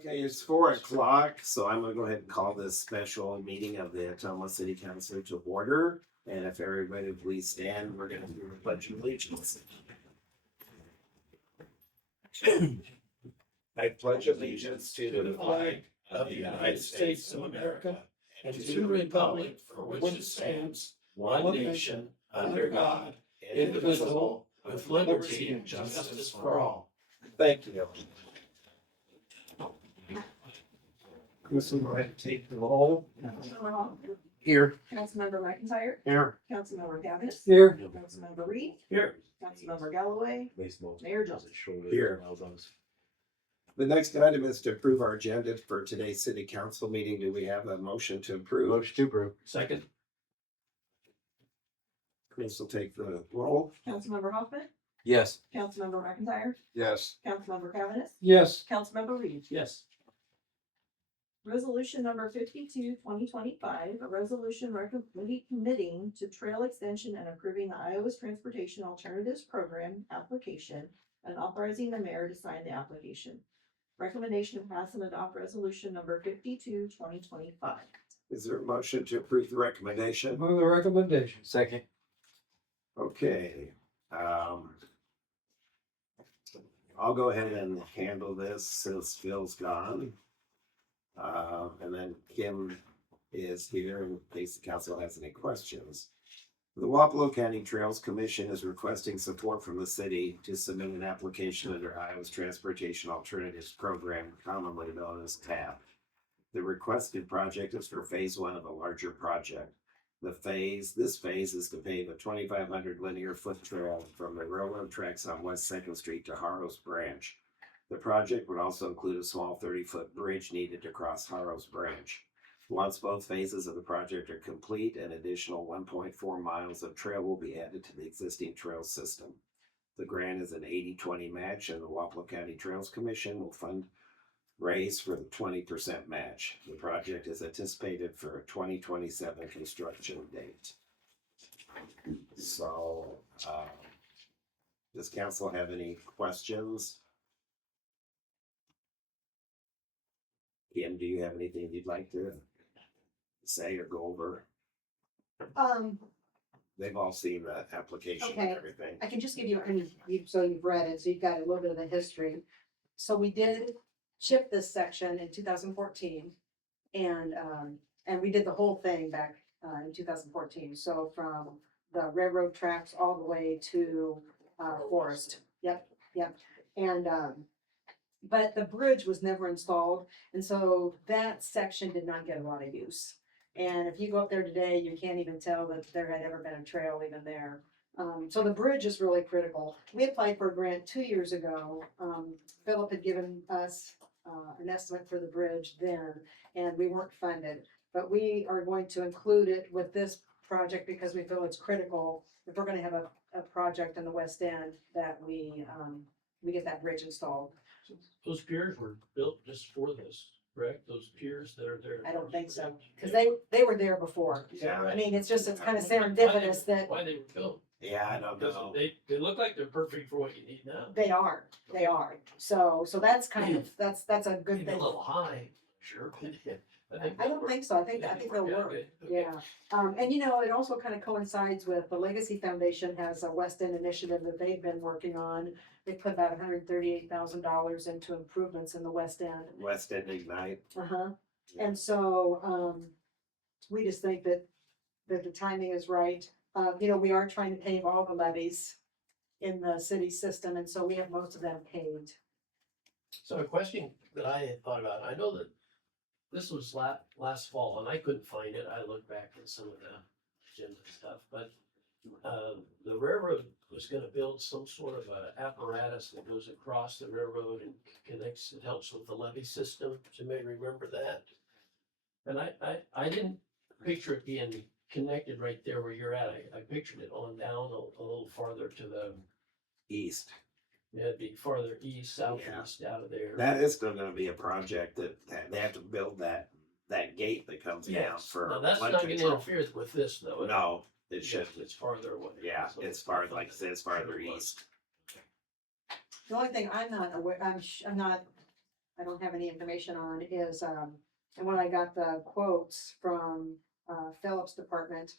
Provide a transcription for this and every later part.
Okay, it's 4 o'clock, so I'm gonna go ahead and call this special meeting of the Ottumwa City Council to order. And if everybody would please stand, we're gonna do a pledge of allegiance. I pledge allegiance to the flag of the United States of America and to the republic for which it stands, one nation, under God, indivisible, with liberty and justice for all. Thank you. This will go ahead and take the roll. Councilmember Hall, Here. Councilmember McIntyre, Here. Councilmember Gavis. Here. Councilmember Reed, Here. Councilmember Galloway, Mayor Johnson. Here. The next item is to approve our agenda for today's city council meeting. Do we have a motion to approve? Motion to approve. Second. Chris will take the roll. Councilmember Hoffman, Yes. Councilmember McIntyre, Yes. Councilmember Cavanagh, Yes. Councilmember Reed. Yes. Resolution number 52, 2025, a resolution committing to trail extension and approving the Iowa's Transportation Alternatives Program application and authorizing the mayor to sign the application. Recommendation to pass and adopt resolution number 52, 2025. Is there a motion to approve the recommendation? Move the recommendation. Second. Okay. I'll go ahead and handle this since Phil's gone. And then Kim is here in case the council has any questions. The Wapello County Trails Commission is requesting support from the city to submit an application under Iowa's Transportation Alternatives Program, commonly known as TAP. The requested project is for phase 1 of a larger project. This phase is to pave a 2,500 linear foot trail from the railroad tracks on West 2nd Street to Harrow's Branch. The project would also include a small 30-foot bridge needed to cross Harrow's Branch. Once both phases of the project are complete, an additional 1.4 miles of trail will be added to the existing trail system. The grant is an 80-20 match, and the Wapello County Trails Commission will raise for the 20% match. The project is anticipated for a 2027 construction date. So, does council have any questions? Kim, do you have anything you'd like to say or go over? They've all seen the application Okay. and everything. I can just give you, so you've read it, so you've got a little bit of the history. So we did chip this section in 2014, and we did the whole thing back in 2014. So from the railroad tracks all the way to Forest. Yep. And but the bridge was never installed, and so that section did not get a lot of use. And if you go up there today, you can't even tell that there had ever been a trail even there. So the bridge is really critical. We applied for a grant 2 years ago. Philip had given us an estimate for the bridge then, and we weren't funded. But we are going to include it with this project because we feel it's critical if we're going to have a project in the West End that we get that bridge installed. Those piers were built just for this, correct? Those piers that are there. I don't think so, because they were there before. Yeah, I mean, it's kind of serendipitous that Why they were built. yeah, I don't Because know. they look like they're perfect for what you need now. they are. So that's kind of, that's a good Maybe a thing. little high, sure. I don't think so. I think they'll work. Okay. Yeah, and it also kind of coincides with the Legacy Foundation has a West End initiative that they've been working on. They put about $138,000 into improvements in the West End. West End Ignite. And so, we just think that the timing is right. We are trying to pave all the levees in the city system, and so we have most of them paved. So a question that I had thought about, I know that this was last fall and I couldn't find it. I looked back at some of the agenda stuff, but the railroad was gonna build some sort of a apparatus that goes across the railroad and connects, it helps with the levee system. You may remember that. And I didn't picture it being connected right there where you're at. I pictured it on down a little farther to the, East. it'd be farther east, southeast out of there. That is still gonna be a project that they have to build that gate that comes down Yes. for. Now, that's flood not gonna control. interfere with this though. No, it should. It's farther away. Yeah, So it's far, I like I thought said, it's farther it was. east. The only thing I'm not aware, I'm not I don't have any information on is, and when I got the quotes from, Phillips Department,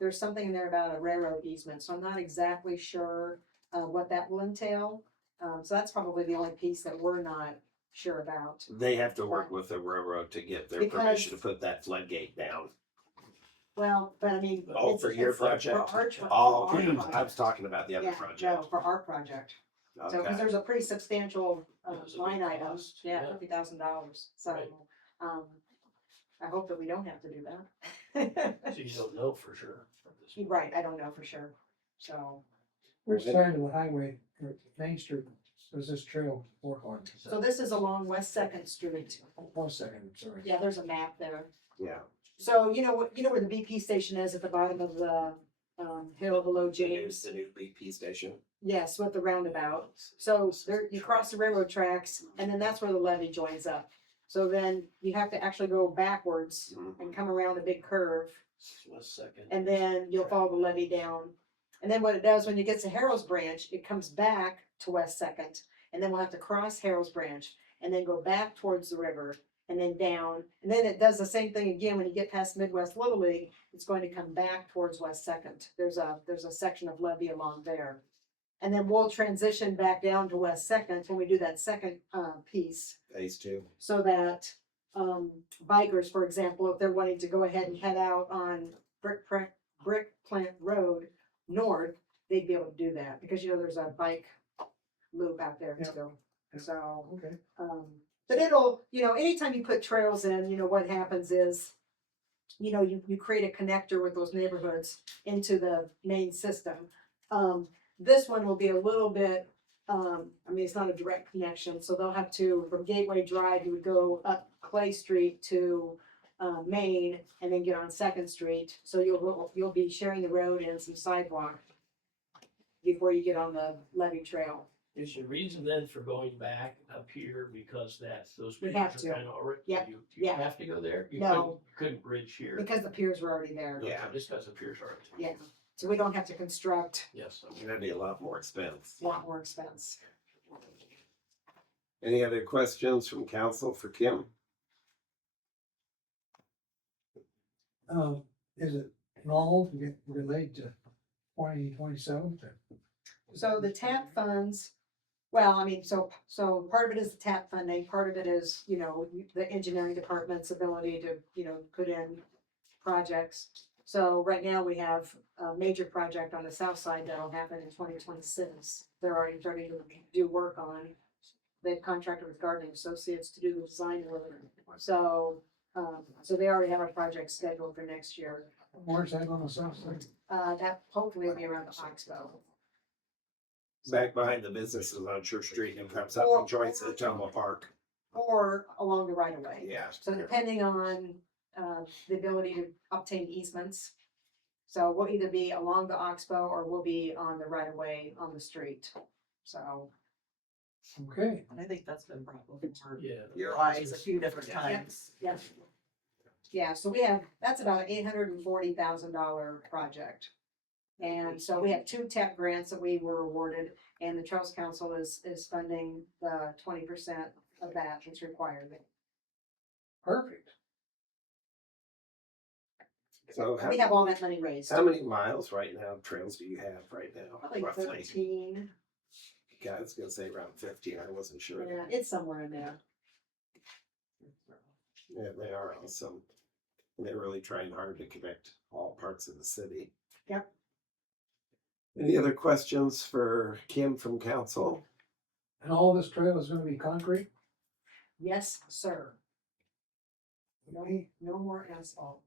there's something in there about a railroad easement, so I'm not exactly sure, what that will entail. So that's probably the only piece that we're not sure about. They have to work with the railroad to get their Because- permission to put that floodgate down. Well, but I mean. Oh, it's- for your it's project? For our, Oh, for our I was project. talking about the other Yeah, project. no, for our project. So, because Okay. there's a pretty substantial, That's a big line item, cost, yeah, yeah. $50,000, so, Right. I hope that we don't have to do that. So you don't know for sure. at this point. Right, I don't know for sure, so, Which side of the highway, or Main Street, does this trail work on? so this is along West Second Street. 1 second, sorry. Yeah, there's a map there. Yeah. So, you know where the BP station is at the bottom of the, hill below James? The new BP station. Yes, with the roundabout. So there, you cross the railroad tracks and then that's where the levee joins up. So then you have to actually go backwards and come around a big curve West Second. and then you'll follow the levee down. And then what it does, when you get to Harrow's Branch, it comes back to West Second. And then we'll have to cross Harrow's Branch and then go back towards the river and then down. And then it does the same thing again when you get past Midwest Little League, it's going to come back towards West Second. There's a section of levee along there. And then we'll transition back down to West Second when we do that second, piece. Phase 2. So that, bikers, for example, if they're wanting to go ahead and head out on Brick Plant Road north, they'd be able to do that, because there's a bike loop out there Yep. too. So, Okay. but it'll, anytime you put trails in, what happens is, you create a connector with those neighborhoods into the main system. This one will be a little bit, it's not a direct connection, so they'll have to, from Gateway Drive, you would go up Clay Street to, Main, and then get on Second Street, so you'll be sharing the road and some sidewalk before you get on the levee trail. Is your reason then for going back up here because those We piers have are to. kind of already? Yep, You yeah. have to go there? You No. couldn't bridge here? Because the piers were already there. Okay, Yeah. Just because the piers are. Yeah, so we don't have to construct Yes. okay. That'd be a lot more expense. a lot more expense. Any other questions from council for Kim? Is it normal to get delayed to 2027? So the TAP funds, well, so part of it is the TAP funding, part of it is, the engineering department's ability to, put in projects. So right now we have a major project on the south side that'll happen in 2026. They're already starting to do work on. They've contracted with Gardening Associates to do the design work. So they already have a project scheduled for next year. Where's that on the south side? That hopefully will be around the Oxbow. Back behind the businesses on Church Street and comes up and joins the Ottumwa Park. Or along the right of way. Yeah. So depending on, the ability to obtain easements. So we'll either be along the Oxbow or we'll be on the right of way on the street. So, Okay. And I think that's been brought before Yeah. your eyes a few different times. yeah. Yeah, so that's about an $840,000 project. And so we have 2 TAP grants that we were awarded, and the Trails Council is funding the 20% of that that's required. Perfect. So And we have all that money raised. how many miles right now, trails do you have right now? Probably Roughly. 13, Yeah, I was gonna say around 15. I wasn't sure. yeah, it's somewhere in there. Yeah, they are awesome. They're really trying hard to connect all parts of the city. Yep. Any other questions for Kim from council? And all this trail is gonna be concrete? Yes, sir. No more asphalt.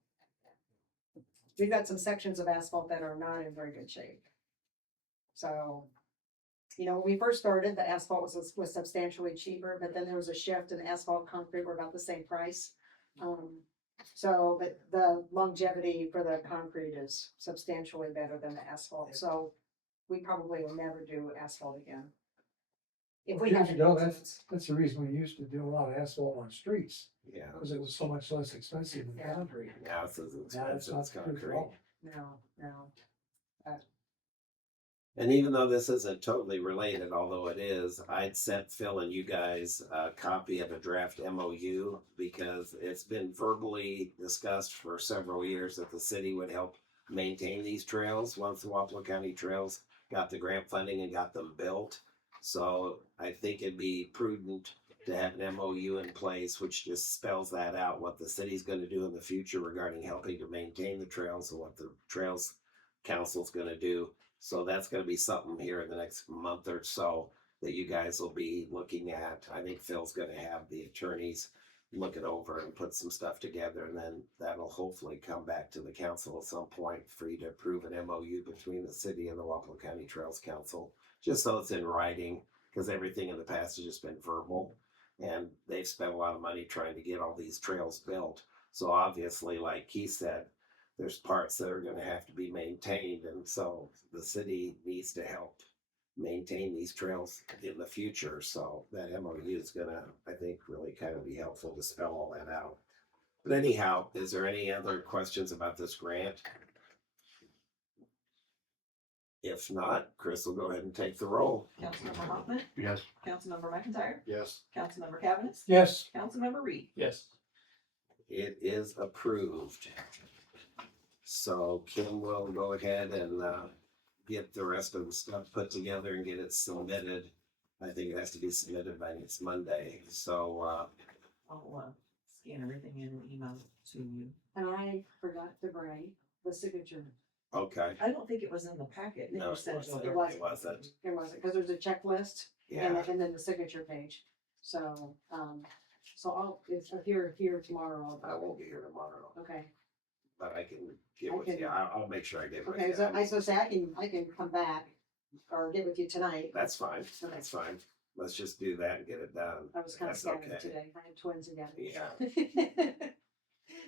We've got some sections of asphalt that are not in very good shape. So, when we first started, the asphalt was substantially cheaper, but then there was a shift and asphalt concrete were about the same price. But the longevity for the concrete is substantially better than the asphalt, so we probably will never do asphalt again. If we Years have. ago, that's the reason we used to do a lot of asphalt on streets, Yeah. because it was so much less expensive than Yeah. concrete. Now it's as Now it's expensive not as true at concrete. all. No. And even though this isn't totally related, although it is, I'd sent Phil and you guys a copy of a draft MOU because it's been verbally discussed for several years that the city would help maintain these trails once the Wapello County Trails got the grant funding and got them built. So I think it'd be prudent to have an MOU in place, which just spells that out, what the city's gonna do in the future regarding helping to maintain the trails and what the Trails Council's gonna do. So that's gonna be something here in the next month or so that you guys will be looking at. I think Phil's gonna have the attorneys look it over and put some stuff together, and then that'll hopefully come back to the council at some point for you to approve an MOU between the city and the Wapello County Trails Council, just so it's in writing, because everything in the past has just been verbal. And they've spent a lot of money trying to get all these trails built. So obviously, like Keith said, there's parts that are gonna have to be maintained, and so the city needs to help maintain these trails in the future. So that MOU is gonna, I think, really kind of be helpful to spell all that out. But anyhow, is there any other questions about this grant? If not, Chris will go ahead and take the roll. Councilmember Hoffman, Yes. Councilmember McIntyre, Yes. Councilmember Cavanagh, Yes, Councilmember Reed. Yes. It is approved. So Kim will go ahead and get the rest of the stuff put together and get it submitted. I think it has to be submitted by next Monday. So I'll scan everything in and email it to you. And I forgot to bring the signature. okay. I don't think it was in the packet. that No, you it sent wasn't. over. wasn't. It wasn't. It wasn't, because there's a checklist Yeah. and then the signature page. So, so I'll, if you're here tomorrow, I won't be here tomorrow, okay. but I can get I with can- you. I'll make sure I get with Okay, you. so I so say I can come back or get with you tonight. That's fine. That's fine. Let's just do that and get it done. I was kind of That's scattered okay. today. I had twins again. Yeah.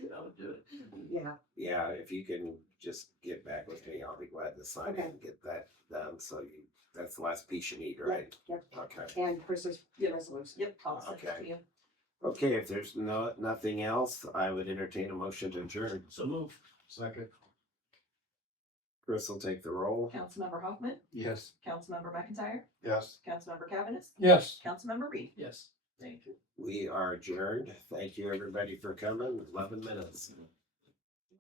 That would do it. Yeah, Yeah, if you can just get back with me, I'll be glad to sign it Okay. and get that done. So you, that's the last piece you need, right? yep. Okay. And Chris's resolution. Yep, I'll send it Okay. to you. Okay, if there's nothing else, I would entertain a motion to adjourn. So move. Second. Chris will take the roll. Councilmember Hoffman, Yes. Councilmember McIntyre, Yes. Councilmember Cavanagh, yes. Councilmember Reed. Yes. Thank you. We are adjourned. Thank you, everybody, for coming. 11 minutes.